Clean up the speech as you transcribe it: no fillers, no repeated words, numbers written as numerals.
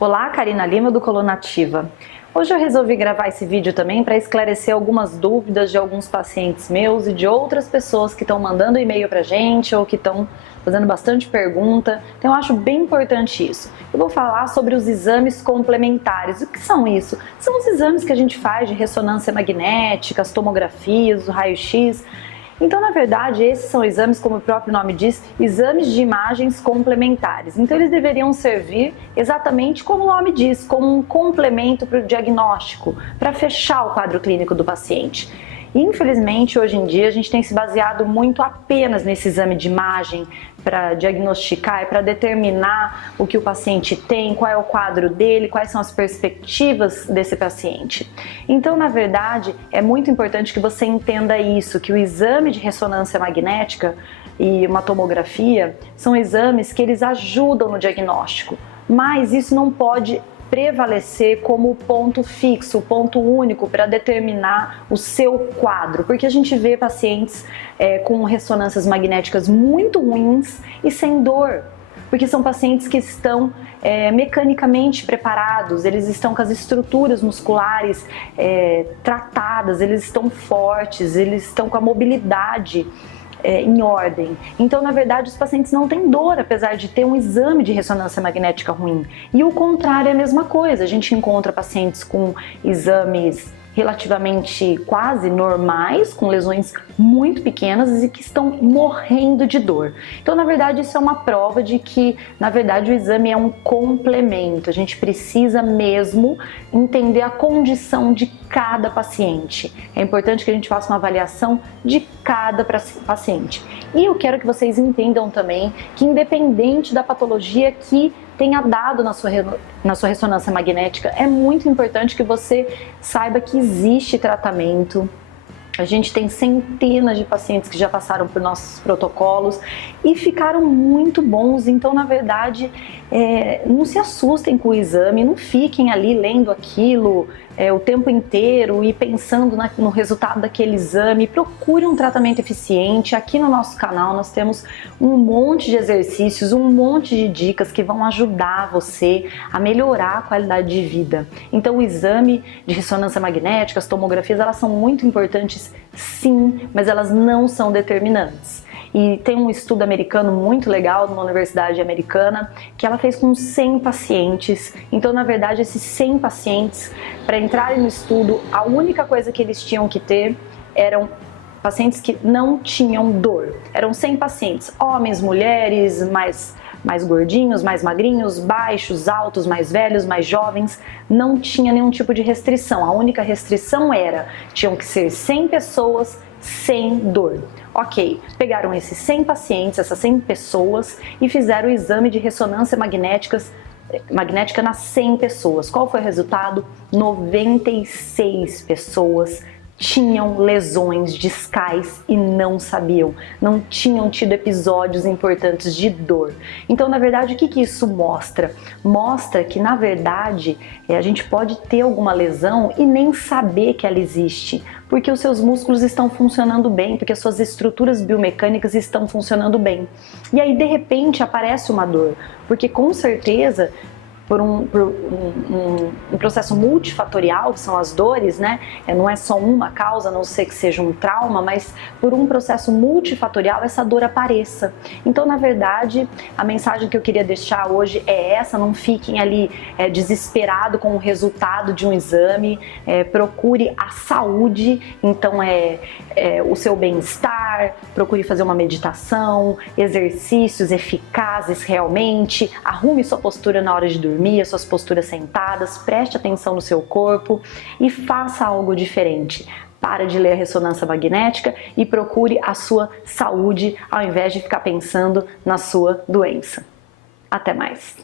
Olá, Karina Lima do Colonativa. Hoje eu resolvi gravar esse vídeo também para esclarecer algumas dúvidas de alguns pacientes meus e de outras pessoas que estão mandando e-mail pra gente ou que estão fazendo bastante pergunta. Então eu acho bem importante isso. Eu vou falar sobre os exames complementares. O que são isso? São os exames que a gente faz de ressonância magnética, as tomografias, o raio-x. Então, na verdade, esses são exames, como o próprio nome diz, exames de imagens complementares. Então, eles deveriam servir exatamente como o nome diz, como um complemento para o diagnóstico, para fechar o quadro clínico do paciente. Infelizmente, hoje em dia, a gente tem se baseado muito apenas nesse exame de imagem para diagnosticar e para determinar o que o paciente tem, qual é o quadro dele, quais são as perspectivas desse paciente. Então, na verdade, é muito importante que você entenda isso, que o exame de ressonância magnética e uma tomografia são exames que eles ajudam no diagnóstico, mas isso não pode prevalecer como ponto fixo, ponto único para determinar o seu quadro, porque a gente vê pacientes com ressonâncias magnéticas muito ruins e sem dor, porque são pacientes que estão mecanicamente preparados, eles estão com as estruturas musculares tratadas, eles estão fortes, eles estão com a mobilidade em ordem. Então, na verdade, os pacientes não têm dor, apesar de ter um exame de ressonância magnética ruim. E o contrário é a mesma coisa. A gente encontra pacientes com exames relativamente quase normais, com lesões muito pequenas e que estão morrendo de dor. Então, na verdade, isso é uma prova de que, na verdade, o exame é um complemento. A gente precisa mesmo entender a condição de cada paciente. É importante que a gente faça uma avaliação de cada paciente. E eu quero que vocês entendam também que, independente da patologia que tenha dado na sua ressonância magnética, é muito importante que você saiba que existe tratamento. A gente tem centenas de pacientes que já passaram por nossos protocolos e ficaram muito bons. Então, na verdade, não se assustem com o exame, não fiquem ali lendo aquilo o tempo inteiro e pensando no resultado daquele exame. Procure um tratamento eficiente. Aqui no nosso canal nós temos um monte de exercícios, um monte de dicas que vão ajudar você a melhorar a qualidade de vida. Então, o exame de ressonância magnética, as tomografias, elas são muito importantes, sim, mas elas não são determinantes. E tem um estudo americano muito legal, numa universidade americana, que ela fez com 100 pacientes. Então, na verdade, esses 100 pacientes, para entrarem no estudo, a única coisa que eles tinham que ter eram pacientes que não tinham dor. Eram 100 pacientes, homens, mulheres, mais gordinhos, mais magrinhos, baixos, altos, mais velhos, mais jovens, não tinha nenhum tipo de restrição. A única restrição era, tinham que ser 100 pessoas sem dor. Ok, pegaram esses 100 pacientes, essas 100 pessoas e fizeram o exame de ressonância magnética nas 100 pessoas. Qual foi o resultado? 96 pessoas tinham lesões discais e não sabiam, não tinham tido episódios importantes de dor. Então, na verdade, o que isso mostra? Mostra que, na verdade, a gente pode ter alguma lesão e nem saber que ela existe, porque os seus músculos estão funcionando bem, porque as suas estruturas biomecânicas estão funcionando bem. E aí, de repente, aparece uma dor, porque com certeza, por um processo multifatorial, que são as dores, né? Não é só uma causa, a não ser que seja um trauma, mas por um processo multifatorial essa dor apareça. Então, na verdade, a mensagem que eu queria deixar hoje é essa: não fiquem ali desesperado com o resultado de um exame, procure a saúde, então o seu bem-estar, procure fazer uma meditação, exercícios eficazes realmente, arrume sua postura na hora de dormir, as suas posturas sentadas, preste atenção no seu corpo e faça algo diferente. Para de ler a ressonância magnética e procure a sua saúde ao invés de ficar pensando na sua doença. Até mais!